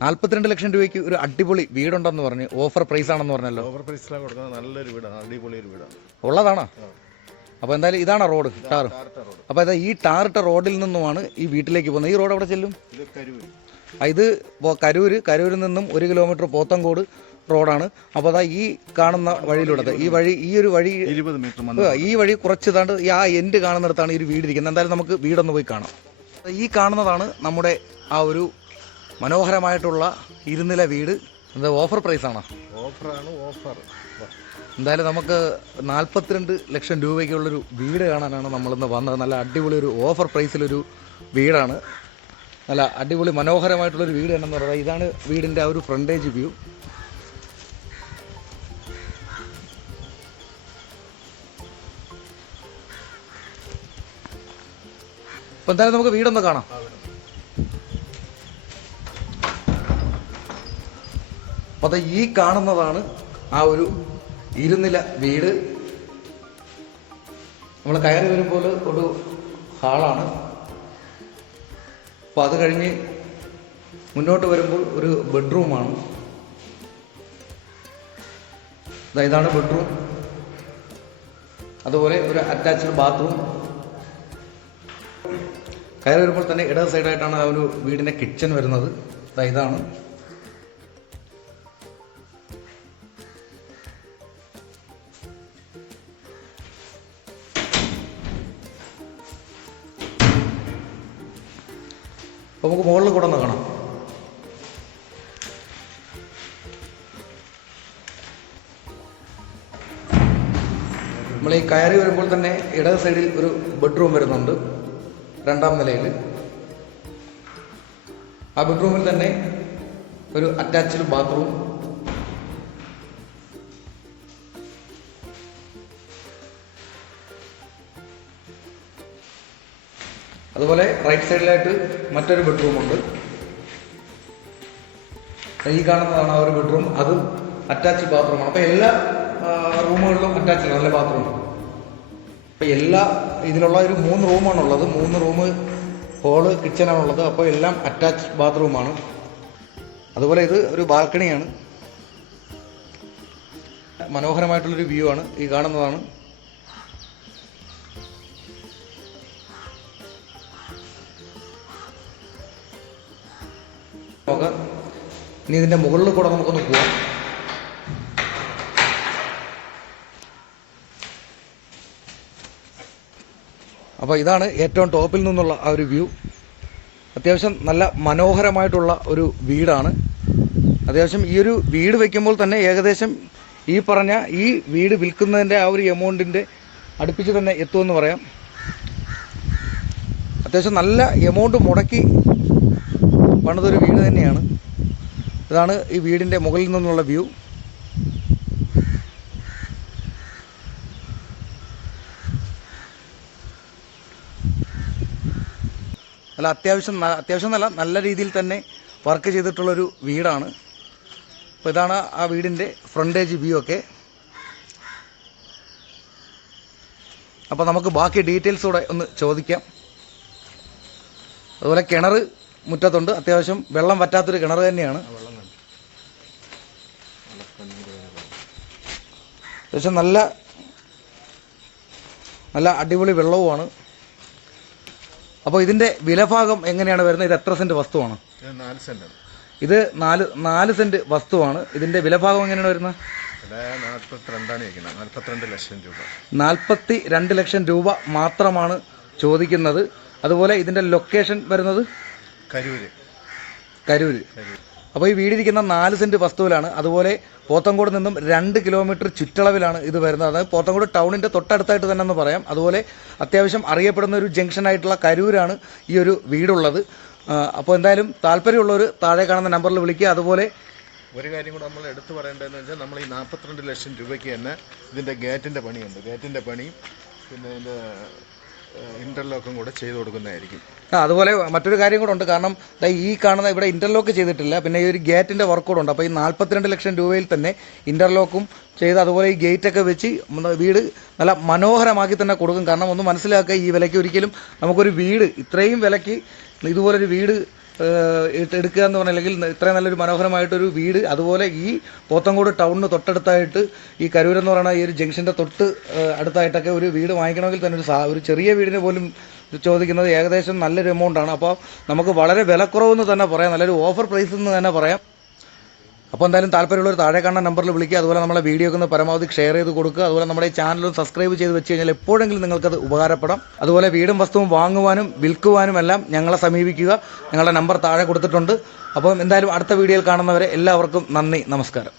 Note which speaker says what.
Speaker 1: നാല്പത്തിരണ്ട് ലക്ഷം രൂപയ്ക്ക് ഒരു അടിപൊളി വീടുണ്ടെന്ന് പറഞ്ഞ് ഓഫർ പ്രൈസ് ആണെന്ന് പറഞ്ഞല്ലോ.
Speaker 2: ഓവർ പ്രൈസിലാണ് കൊടുക്കുന്നത്. നല്ലൊരു വീടാണ് അടിപൊളി ഒരു വീടാണ്
Speaker 1: ഉള്ളതാണോ അപ്പോൾ എന്തായാലും ഇതാണ് റോഡ്? ടാർ
Speaker 2: അപ്പൊ റോഡ്.
Speaker 1: അപ്പോൾ അതാ ഈ ടാറിട്ട റോഡിൽ നിന്നുമാണ് ഈ വീട്ടിലേക്ക് പോകുന്നത്. ഈ റോഡ് എവിടെ ചെല്ലും?
Speaker 2: ഇത് കരുവൂർ
Speaker 1: ആ, ഇത് ഇപ്പോൾ കരൂര്. കരൂരിൽ നിന്നും ഒരു കിലോമീറ്റർ പോത്തങ്കോട് റോഡാണ്. അപ്പോൾ അതാ ഈ കാണുന്ന വഴിയിലൂടെ ദാ ഈ വഴി ഈ ഒരു വഴി
Speaker 2: ഇരുപത് മീറ്റർ
Speaker 1: ആ, ഈ വഴി കുറച്ച് താണ്ട് ഈ ആ എൻഡ് കാണുന്നിടത്താണ് ഈ ഒരു വീട് ഇരിക്കുന്നത്. എന്തായാലും നമുക്ക് വീടൊന്ന് പോയി കാണാം. ഈ കാണുന്നതാണ് നമ്മുടെ ആ ഒരു മനോഹരമായിട്ടുള്ള ഇരുനില വീട്. എന്താ ഓഫർ പ്രൈസാണോ
Speaker 2: ഓഫറാണ് ഓഫർ.
Speaker 1: എന്തായാലും നമുക്ക് നാൽപ്പത്തിരണ്ട് ലക്ഷം രൂപയ്ക്കുള്ളൊരു വീട് കാണാനാണ് നമ്മളിന്ന് വന്നത്. നല്ല അടിപൊളി ഒരു ഓഫർ പ്രൈസിലൊരു വീടാണ്. നല്ല അടിപൊളി മനോഹരമായിട്ടുള്ളൊരു വീട് എന്ന് പറയുന്നത് ഇതാണ് വീടിന്റെ ആ ഒരു ഫ്രണ്ടേജ് വ്യൂ അപ്പോൾ എന്തായാലും നമുക്ക് വീടൊന്ന് കാണാം. അപ്പോൾ അത് ഈ കാണുന്നതാണ് ആ ഒരു ഇരുനില വീട്. നമ്മൾ കയറി വരുമ്പോൾ ഒരു ഹാളാണ്. അപ്പോൾ അത് കഴിഞ്ഞ് മുന്നോട്ട് വരുമ്പോൾ ഒരു ബെഡ്റൂമാണ്. ഇതാണ് ബെഡ്റൂം. അതുപോലെ ഒരു അറ്റാച്ച്ഡ് ബാത്റൂം. കയറി വരുമ്പോൾ തന്നെ ഇടത് സൈഡായിട്ടാണ് ആ ഒരു വീടിന്റെ കിച്ചൺ വരുന്നത്. ഇതാണ്. അപ്പോൾ നമുക്ക് മുകളിൽ കൂടെ ഒന്ന് കാണാം. നമ്മൾ ഈ കയറി വരുമ്പോൾ തന്നെ ഇടത് സൈഡിൽ ഒരു ബെഡ്റൂം വരുന്നുണ്ട് രണ്ടാം നിലയിൽ. ആ ബെഡ്റൂമിൽ തന്നെ ഒരു അറ്റാച്ച്ഡ് ബാത്റൂം അതുപോലെ റൈറ്റ് സൈഡിലായിട്ട് മറ്റൊരു ബെഡ്റൂം ഉണ്ട്. ഈ കാണുന്നതാണ് ആ ഒരു ബെഡ്റൂം അത് അറ്റാച്ച് ബാത്റൂമാണ് അപ്പോൾ എല്ലാ റൂമുകളിലും അറ്റാച്ച്ഡ് നല്ല ബാത്റൂം അപ്പോൾ എല്ലാ ഇതിലുള്ള ഒരു മൂന്ന് റൂമാണ് ഉള്ളത്. മൂന്ന് റൂം ഹോൾ കിച്ചണാണുള്ളത് അപ്പോൾ എല്ലാം അറ്റാച്ച്ഡ് ബാത്റൂമാണ് അതുപോലെ ഇത് ഒരു ബാൽക്കണിയാണ് മനോഹരമായിട്ടുള്ളൊരു വ്യൂ ആണ്. ഈ കാണുന്നതാണ്. നോക്കാം ഇനി ഇതിന്റെ മുകളിൽ കൂടെ നമുക്കൊന്ന് പോവാം. അപ്പോൾ ഇതാണ് ഏറ്റവും ടോപ്പിൽ നിന്നുള്ള ആ ഒരു വ്യൂ. അത്യാവശ്യം നല്ല മനോഹരമായിട്ടുള്ള ഒരു വീടാണ്. അത്യാവശ്യം ഈ ഒരു വീട് വയ്ക്കുമ്പോൾ തന്നെ ഏകദേശം ഈ പറഞ്ഞ ഈ വീട് വിൽക്കുന്നതിന്റെ ആ ഒരു എമൗണ്ടിന്റെ അടുപ്പിച്ച് തന്നെ എത്തുമെന്ന് പറയാം. അത്യാവശ്യം നല്ല എമൗണ്ട് മുടക്കി പണിതൊരു വീട് തന്നെയാണ്. ഇതാണ് ഈ വീടിന്റെ മുകളിൽ നിന്നുള്ള വ്യൂ. നല്ല അത്യാവശ്യം അത്യാവശ്യം നല്ല നല്ല രീതിയിൽ തന്നെ വർക്ക് ചെയ്തിട്ടുള്ളൊരു വീടാണ്. അപ്പോൾ ഇതാണ് ആ വീടിന്റെ ഫ്രണ്ടേജ് വ്യൂ ഒക്കെ. അപ്പോൾ നമുക്ക് ബാക്കി ഡീറ്റെയിൽസ് കൂടെ ഒന്ന് ചോദിക്കാം. അതുപോലെ കിണർ മുറ്റത്തുണ്ട്. അത്യാവശ്യം വെള്ളം വറ്റാത്തൊരു കിണർ തന്നെയാണ്. അത്യാവശ്യം നല്ല നല്ല അടിപൊളി വെള്ളവുമാണ്. അപ്പോൾ ഇതിന്റെ വിലഭാഗം എങ്ങനെയാണ് വരുന്നത്? ഇത് എത്ര സെന്റ് വസ്തുവാണ്?
Speaker 2: ഇത് നാല്
Speaker 1: ഇത് നാല് നാല് സെന്റ് വസ്തുവാണ്. ഇതിന്റെ വിലഭാഗം എങ്ങനെയാണ് വരുന്നത്? നാൽപ്പത്തി രണ്ട് ലക്ഷം രൂപ മാത്രമാണ് ചോദിക്കുന്നത്. അതുപോലെ ഇതിന്റെ ലൊക്കേഷൻ വരുന്നത്?
Speaker 2: കരൂര്.
Speaker 1: കരൂര്. അപ്പോൾ ഈ വീടിരിക്കുന്ന നാല് സെന്റ് വസ്തുവിലാണ്. അതുപോലെ പോത്തങ്കോട് നിന്നും രണ്ട് കിലോമീറ്റർ ചുറ്റളവിലാണ് ഇത് വരുന്നത്. അതായത് പോത്തങ്കോട് ടൗണിന്റെ തൊട്ടടുത്തായിട്ട് തന്നെ എന്ന് പറയാം. അതുപോലെ അത്യാവശ്യം അറിയപ്പെടുന്ന ഒരു ജംഗ്ഷൻ ആയിട്ടുള്ള കരൂരാണ് ഈ ഒരു വീടുള്ളത്. അപ്പോൾ എന്തായാലും താല്പര്യമുള്ളവർ താഴെ കാണുന്ന നമ്പറിൽ വിളിക്കുക. അതുപോലെ
Speaker 2: ഒരു കാര്യം കൂടെ നമ്മൾ എടുത്തു പറയേണ്ടതെന്ന് വെച്ചാൽ നമ്മൾ ഈ നാൽപ്പത്തിരണ്ട് ലക്ഷം രൂപയ്ക്ക് തന്നെ ഇതിന്റെ ഗേറ്റിന്റെ പണിയുണ്ട്. ഗേറ്റിന്റെ പണിയും പിന്നെ ഇതിന്റെ ഇന്റർലോക്കും കൂടെ ചെയ്തു കൊടുക്കുന്നതായിരിക്കും.
Speaker 1: ആ അതുപോലെ മറ്റൊരു കാര്യം കൂടെ ഉണ്ട്. കാരണം ഈ കാണുന്ന ഇവിടെ ഇന്റർലോക്ക് ചെയ്തിട്ടില്ല. പിന്നെ ഈ ഒരു ഗേറ്റിന്റെ വർക്ക് കൂടെ ഉണ്ട്. അപ്പോൾ ഈ നാൽപ്പത്തിരണ്ട് ലക്ഷം രൂപയിൽ തന്നെ ഇന്റർലോക്കും ചെയ്ത് അതുപോലെ ഈ ഗേറ്റ് ഒക്കെ വെച്ച് വീട് നല്ല മനോഹരമാക്കി തന്നെ കൊടുക്കും. കാരണം ഒന്ന് മനസ്സിലാക്കുക ഈ വിലയ്ക്ക് ഒരിക്കലും നമുക്കൊരു വീട് ഇത്രയും വിലയ്ക്ക് ഇതുപോലൊരു വീട് എടുക്കുക എന്ന് പറഞ്ഞാൽ അല്ലെങ്കിൽ ഇത്രയും നല്ലൊരു മനോഹരമായിട്ടൊരു വീട്. അതുപോലെ ഈ പോത്തങ്കോട് ടൗണിന് തൊട്ടടുത്തായിട്ട് ഈ കരൂരെന്ന് പറയുന്ന ഈ ഒരു ജംഗ്ഷന്റെ തൊട്ട് അടുത്തായിട്ടൊക്കെ ഒരു വീട് വാങ്ങിക്കണമെങ്കിൽ തന്നെ ഒരു ഒരു ചെറിയ വീടിന് പോലും ചോദിക്കുന്നത് ഏകദേശം നല്ലൊരു എമൗണ്ട് ആണ്. അപ്പോൾ നമുക്ക് വളരെ വിലക്കുറവെന്ന് തന്നെ പറയാം. നല്ലൊരു ഓഫർ പ്രൈസ് എന്ന് തന്നെ പറയാം. അപ്പോൾ എന്തായാലും താല്പര്യമുള്ളവർ താഴെ കാണുന്ന നമ്പറിൽ വിളിക്കുക. അതുപോലെ നമ്മളെ വീഡിയോ ഒന്ന് പരമാവധി ഷെയർ ചെയ്ത് കൊടുക്കുക. അതുപോലെ നമ്മുടെ ചാനൽ സബ്സ്ക്രൈബ് ചെയ്ത് വെച്ച് കഴിഞ്ഞാൽ എപ്പോഴെങ്കിലും നിങ്ങൾക്കത് ഉപകാരപ്പെടാം. അതുപോലെ വീടും വസ്തുവും വാങ്ങുവാനും വിൽക്കുവാനും എല്ലാം ഞങ്ങളെ സമീപിക്കുക. ഞങ്ങളുടെ നമ്പർ താഴെ കൊടുത്തിട്ടുണ്ട്. അപ്പം എന്തായാലും അടുത്ത വീഡിയോയിൽ കാണുന്നവരെ എല്ലാവർക്കും നന്ദി നമസ്കാരം.